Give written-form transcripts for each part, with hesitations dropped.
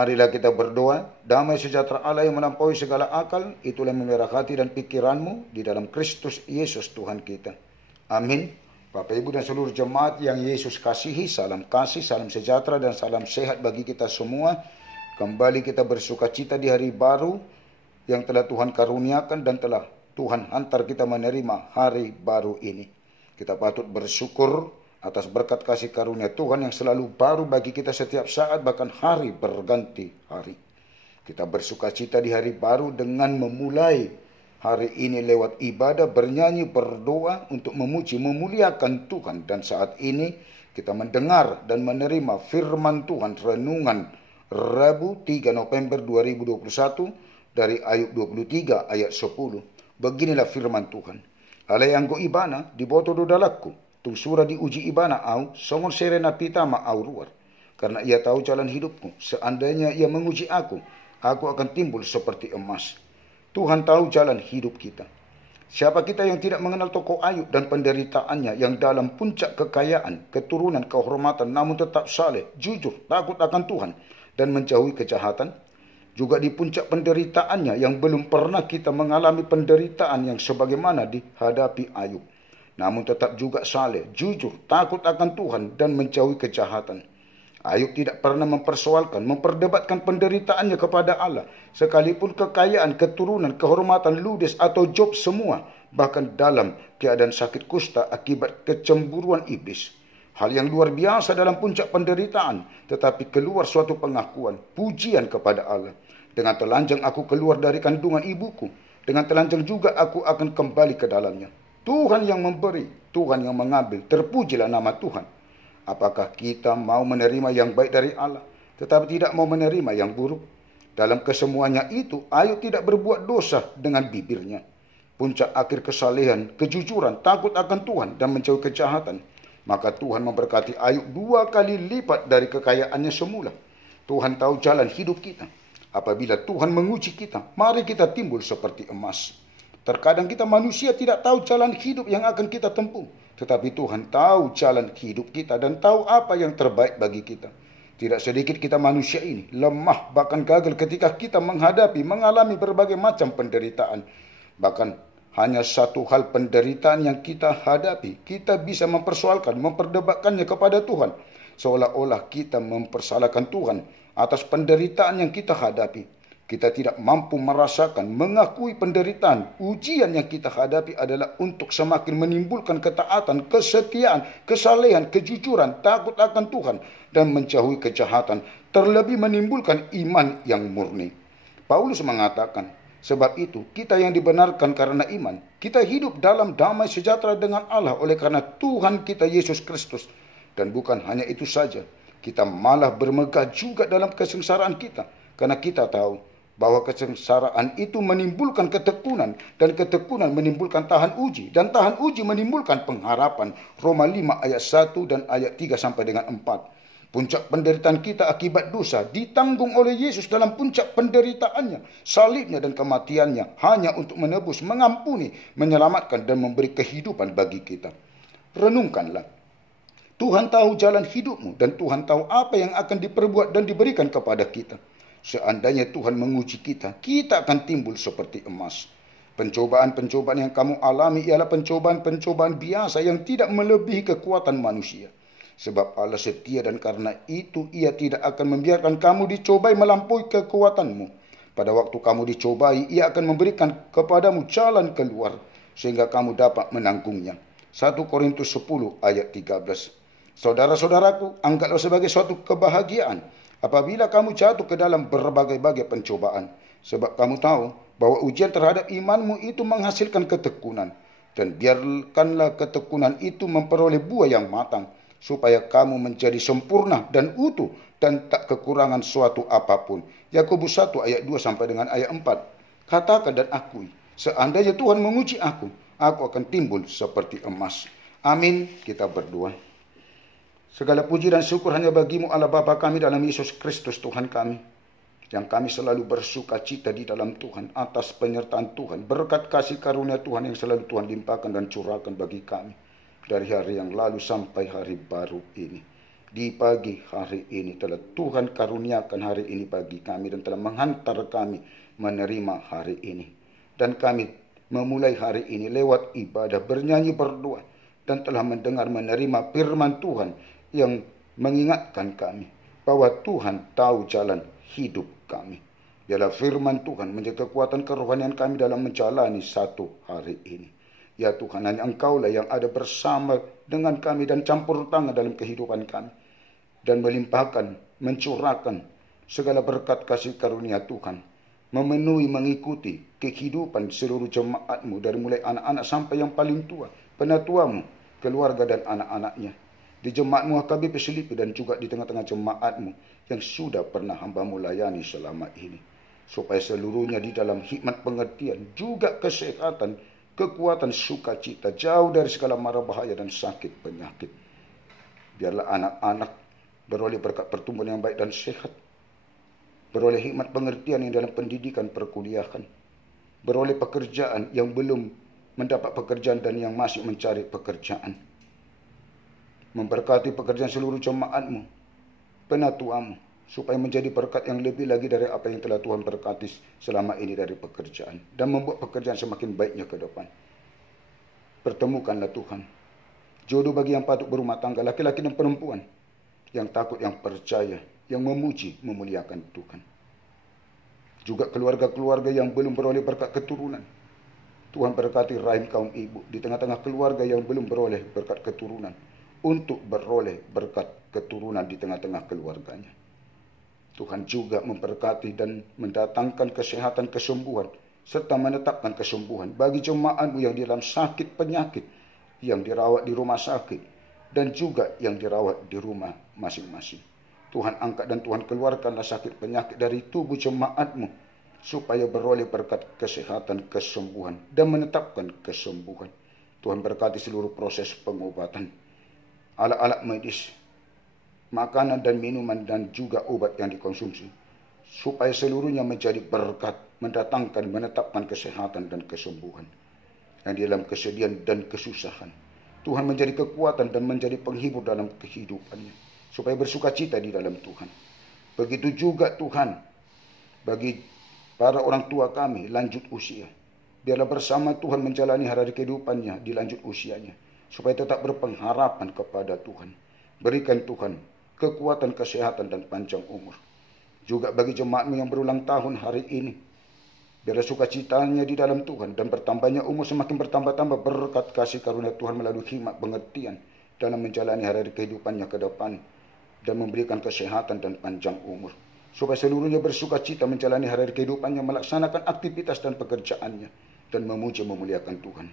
Marilah kita berdoa. Damai sejahtera Allah yang melampaui segala akal, itulah yang memelihara hati dan pikiranmu di dalam Kristus Yesus Tuhan kita. Amin. Bapak Ibu dan seluruh jemaat yang Yesus kasihi, salam kasih, salam sejahtera dan salam sehat bagi kita semua. Kembali kita bersuka cita di hari baru yang telah Tuhan karuniakan dan telah Tuhan hantar kita menerima hari baru ini. Kita patut bersyukur atas berkat kasih karunia Tuhan yang selalu baru bagi kita setiap saat, bahkan hari berganti hari. Kita bersuka cita di hari baru dengan memulai hari ini lewat ibadah, bernyanyi, berdoa untuk memuji, memuliakan Tuhan. Dan saat ini kita mendengar dan menerima firman Tuhan, renungan Rabu 3 November 2021 dari Ayub 23 ayat 10. Beginilah firman Tuhan. Ala yang go ibana di boto do dalakku. Tu surah diuji ibana au, songon serena pitama au ruar. Karena ia tahu jalan hidupku. Seandainya ia menguji aku akan timbul seperti emas. Tuhan tahu jalan hidup kita. Siapa kita yang tidak mengenal tokoh Ayub dan penderitaannya yang dalam puncak kekayaan, keturunan, kehormatan, namun tetap saleh, jujur, takut akan Tuhan, dan menjauhi kejahatan. Juga di puncak penderitaannya yang belum pernah kita mengalami penderitaan yang sebagaimana dihadapi Ayub. Namun tetap juga saleh, jujur, takut akan Tuhan, dan menjauhi kejahatan. Ayub tidak pernah mempersoalkan, memperdebatkan penderitaannya kepada Allah. Sekalipun kekayaan, keturunan, kehormatan, ludes, atau job semua. Bahkan dalam keadaan sakit kusta akibat kecemburuan iblis. Hal yang luar biasa dalam puncak penderitaan. Tetapi keluar suatu pengakuan, pujian kepada Allah. Dengan telanjang aku keluar dari kandungan ibuku. Dengan telanjang juga aku akan kembali ke dalamnya. Tuhan yang memberi, Tuhan yang mengambil, terpujilah nama Tuhan. Apakah kita mau menerima yang baik dari Allah, tetapi tidak mau menerima yang buruk? Dalam kesemuanya itu, Ayub tidak berbuat dosa dengan bibirnya. Puncak akhir kesalehan, kejujuran, takut akan Tuhan, dan menjauhi kejahatan. Maka Tuhan memberkati Ayub 2 kali lipat dari kekayaannya semula. Tuhan tahu jalan hidup kita. Apabila Tuhan menguji kita, mari kita timbul seperti emas. Terkadang kita manusia tidak tahu jalan hidup yang akan kita tempuh. Tetapi Tuhan tahu jalan hidup kita dan tahu apa yang terbaik bagi kita. Tidak sedikit kita manusia ini lemah bahkan gagal ketika kita mengalami berbagai macam penderitaan. Bahkan hanya satu hal penderitaan yang kita hadapi, kita bisa mempersoalkan, memperdebatkannya kepada Tuhan. Seolah-olah kita mempersalahkan Tuhan atas penderitaan yang kita hadapi. Kita tidak mampu merasakan, mengakui penderitaan. Ujian yang kita hadapi adalah untuk semakin menimbulkan ketaatan, kesetiaan, kesalehan, kejujuran, takut akan Tuhan, dan menjauhi kejahatan. Terlebih menimbulkan iman yang murni. Paulus mengatakan, sebab itu kita yang dibenarkan karena iman, kita hidup dalam damai sejahtera dengan Allah oleh karena Tuhan kita Yesus Kristus. Dan bukan hanya itu saja, kita malah bermegah juga dalam kesengsaraan kita. Karena kita tahu bahwa kesengsaraan itu menimbulkan ketekunan, dan ketekunan menimbulkan tahan uji, dan tahan uji menimbulkan pengharapan. Roma 5 ayat 1 dan ayat 3 sampai dengan 4. Puncak penderitaan kita akibat dosa ditanggung oleh Yesus dalam puncak penderitaannya, salibnya dan kematiannya, hanya untuk menebus, mengampuni, menyelamatkan, dan memberi kehidupan bagi kita. Renungkanlah. Tuhan tahu jalan hidupmu, dan Tuhan tahu apa yang akan diperbuat dan diberikan kepada kita. Seandainya Tuhan menguji kita, kita akan timbul seperti emas. Pencobaan-pencobaan yang kamu alami ialah pencobaan-pencobaan biasa yang tidak melebihi kekuatan manusia. Sebab Allah setia dan karena itu ia tidak akan membiarkan kamu dicobai melampaui kekuatanmu. Pada waktu kamu dicobai, ia akan memberikan kepadamu jalan keluar sehingga kamu dapat menanggungnya. 1 Korintus 10 ayat 13. Saudara-saudaraku, anggaplah sebagai suatu kebahagiaan apabila kamu jatuh ke dalam berbagai-bagai pencobaan. Sebab kamu tahu bahwa ujian terhadap imanmu itu menghasilkan ketekunan. Dan biarkanlah ketekunan itu memperoleh buah yang matang, supaya kamu menjadi sempurna dan utuh dan tak kekurangan suatu apapun. Yakobus 1 ayat 2 sampai dengan ayat 4. Katakan dan akui, seandainya Tuhan menguji aku akan timbul seperti emas. Amin. Kita berdoa. Segala puji dan syukur hanya bagimu Allah Bapa kami dalam Yesus Kristus Tuhan kami. Yang kami selalu bersuka cita di dalam Tuhan atas penyertaan Tuhan. Berkat kasih karunia Tuhan yang selalu Tuhan limpahkan dan curahkan bagi kami. Dari hari yang lalu sampai hari baru ini. di pagi hari ini. Telah Tuhan karuniakan hari ini bagi kami dan telah menghantar kami menerima hari ini. Dan kami memulai hari ini lewat ibadah, bernyanyi, berdoa, dan telah mendengar menerima firman Tuhan yang mengingatkan kami bahwa Tuhan tahu jalan hidup kami. Biarlah firman Tuhan menjadi kekuatan kerohanian kami dalam menjalani satu hari ini. Ya Tuhan, hanya Engkaulah yang ada bersama dengan kami dan campur tangan dalam kehidupan kami. Dan melimpahkan, mencurahkan segala berkat kasih karunia Tuhan. Memenuhi, mengikuti kehidupan seluruh jemaat-Mu dari mulai anak-anak sampai yang paling tua, penatua-Mu, keluarga dan anak-anaknya. Di jemaat-Mu HKBP Selipi dan juga di tengah-tengah jemaat-Mu yang sudah pernah hamba-Mu layani selama ini. Supaya seluruhnya di dalam hikmat pengertian, juga kesehatan, kekuatan, sukacita, jauh dari segala mara bahaya dan sakit penyakit. Biarlah anak-anak beroleh berkat pertumbuhan yang baik dan sehat, beroleh hikmat pengertian yang dalam pendidikan perkuliahan, beroleh pekerjaan yang belum mendapat pekerjaan dan yang masih mencari pekerjaan. Memberkati pekerjaan seluruh jemaat-Mu, penatua-Mu, supaya menjadi berkat yang lebih lagi dari apa yang telah Tuhan berkati selama ini dari pekerjaan. Dan membuat pekerjaan semakin baiknya ke depan. Pertemukanlah Tuhan jodoh bagi yang patut berumah tangga, laki-laki dan perempuan, yang takut, yang percaya, yang memuji, memuliakan Tuhan. Juga keluarga-keluarga yang belum beroleh berkat keturunan. Tuhan berkati rahim kaum ibu di tengah-tengah keluarga yang belum beroleh berkat keturunan, untuk beroleh berkat keturunan di tengah-tengah keluarganya. Tuhan juga memberkati dan mendatangkan kesehatan, kesembuhan, serta menetapkan kesembuhan bagi jemaat-Mu yang di dalam sakit penyakit, yang dirawat di rumah sakit, dan juga yang dirawat di rumah masing-masing. Tuhan angkat dan Tuhan keluarkanlah sakit penyakit dari tubuh jemaat-Mu, supaya beroleh berkat kesehatan, kesembuhan, dan menetapkan kesembuhan. Tuhan berkati seluruh proses pengobatan, alat-alat medis, makanan dan minuman, dan juga obat yang dikonsumsi, supaya seluruhnya menjadi berkat, mendatangkan, menetapkan kesehatan dan kesembuhan. Yang di dalam kesedihan dan kesusahan, Tuhan menjadi kekuatan dan menjadi penghibur dalam kehidupannya, supaya bersukacita di dalam Tuhan. Begitu juga Tuhan bagi para orang tua kami lanjut usia. Biarlah bersama Tuhan menjalani hari kehidupannya di lanjut usianya, supaya tetap berpengharapan kepada Tuhan. Berikan Tuhan kekuatan, kesehatan, dan panjang umur. Juga bagi jemaat-Mu yang berulang tahun hari ini, biarlah sukacitanya di dalam Tuhan dan bertambahnya umur semakin bertambah-tambah berkat kasih karunia Tuhan melalui hikmat pengertian dalam menjalani hari kehidupannya ke depan, dan memberikan kesehatan dan panjang umur, supaya seluruhnya bersukacita menjalani hari kehidupannya, melaksanakan aktivitas dan pekerjaannya, dan memuji memuliakan Tuhan.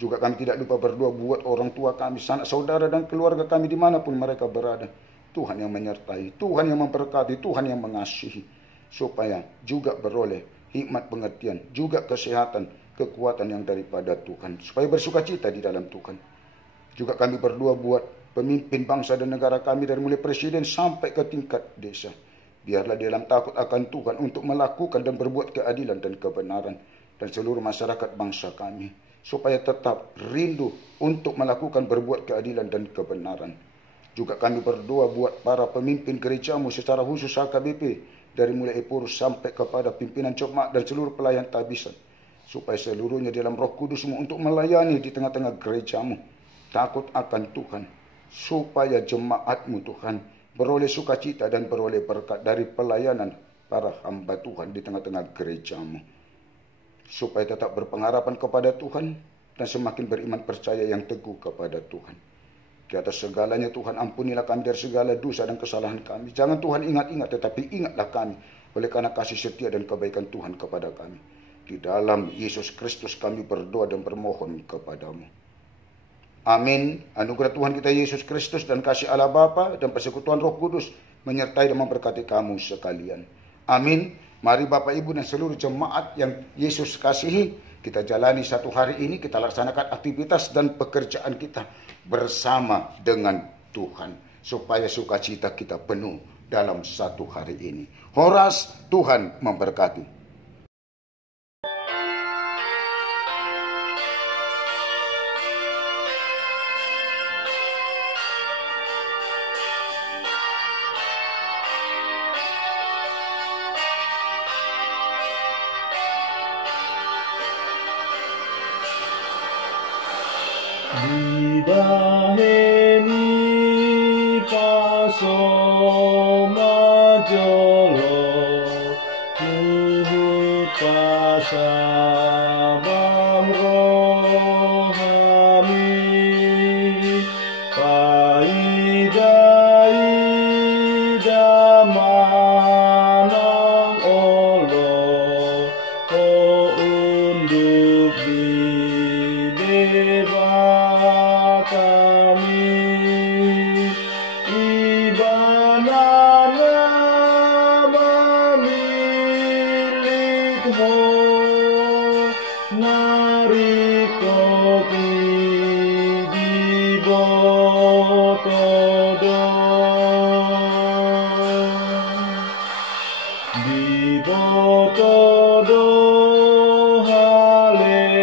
Juga kami tidak lupa berdoa buat orang tua kami, sanak saudara, dan keluarga kami dimanapun mereka berada. Tuhan yang menyertai, Tuhan yang memberkati, Tuhan yang mengasihi, supaya juga beroleh hikmat pengertian, juga kesehatan, kekuatan yang daripada Tuhan, supaya bersukacita di dalam Tuhan. Juga kami berdoa buat pemimpin bangsa dan negara kami dari mulai presiden sampai ke tingkat desa. Biarlah di dalam takut akan Tuhan untuk melakukan dan berbuat keadilan dan kebenaran, dan seluruh masyarakat bangsa kami, supaya tetap rindu untuk melakukan berbuat keadilan dan kebenaran. Juga kami berdoa buat para pemimpin gereja-Mu secara khusus HKBP, dari mulai Epurus sampai kepada pimpinan jemaat dan seluruh pelayan tabisan, supaya seluruhnya dalam Roh Kudus-Mu untuk melayani di tengah-tengah gereja-Mu, takut akan Tuhan, supaya jemaat-Mu Tuhan beroleh sukacita dan beroleh berkat dari pelayanan para hamba Tuhan di tengah-tengah gereja-Mu, supaya tetap berpengharapan kepada Tuhan dan semakin beriman percaya yang teguh kepada Tuhan. Di atas segalanya Tuhan, ampunilah kami dari segala dosa dan kesalahan kami. Jangan Tuhan ingat-ingat, tetapi ingatlah kami oleh karena kasih setia dan kebaikan Tuhan kepada kami. Di dalam Yesus Kristus kami berdoa dan bermohon kepadamu. Amin. Anugerah Tuhan kita Yesus Kristus dan kasih Allah Bapa dan persekutuan Roh Kudus menyertai dan memberkati kamu sekalian. Amin. Mari Bapak Ibu dan seluruh jemaat yang Yesus kasihi, kita jalani satu hari ini, kita laksanakan aktivitas dan pekerjaan kita bersama dengan Tuhan, supaya sukacita kita penuh dalam satu hari ini. Horas, Tuhan memberkati. Dibaheni paso majolo Tuhut pasabam rohami Paidai damanang olo O unduk di deba kami Ibanana memilik ho narikopi di botodo di botodo haletana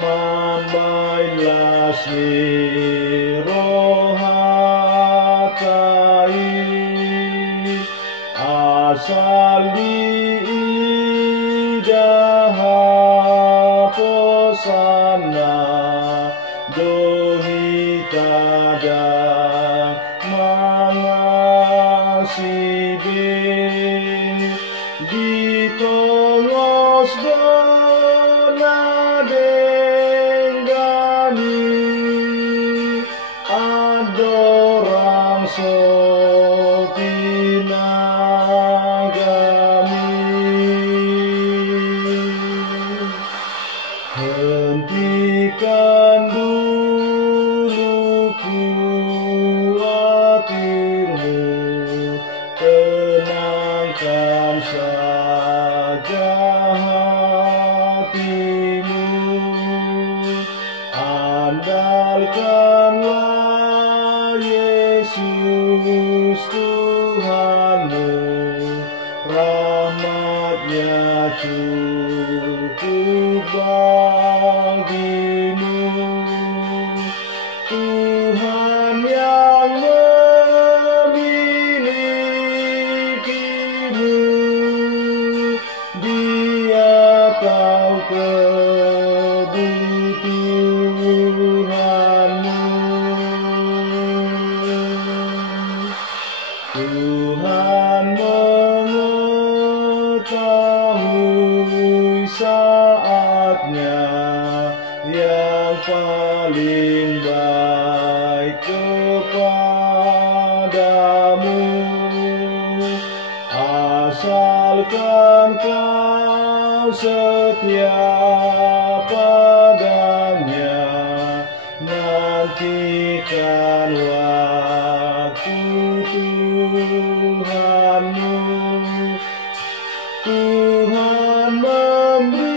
mambailas rohatai asal diidaha posana dohitada mangasibe ditongos dona denggani adorang sotinagami hentikan dulu kuatirmu tenangkan saja hatimu andalkanlah Yesus Tuhanmu rahmatnya cukup bagimu Tuhan yang memilikimu Dia tahu kebutuhanmu Tuhan mengetahui saatnya yang paling baik kepadamu asalkan kau setia padanya nantikan waktu Tuhanmu Tuhan memberi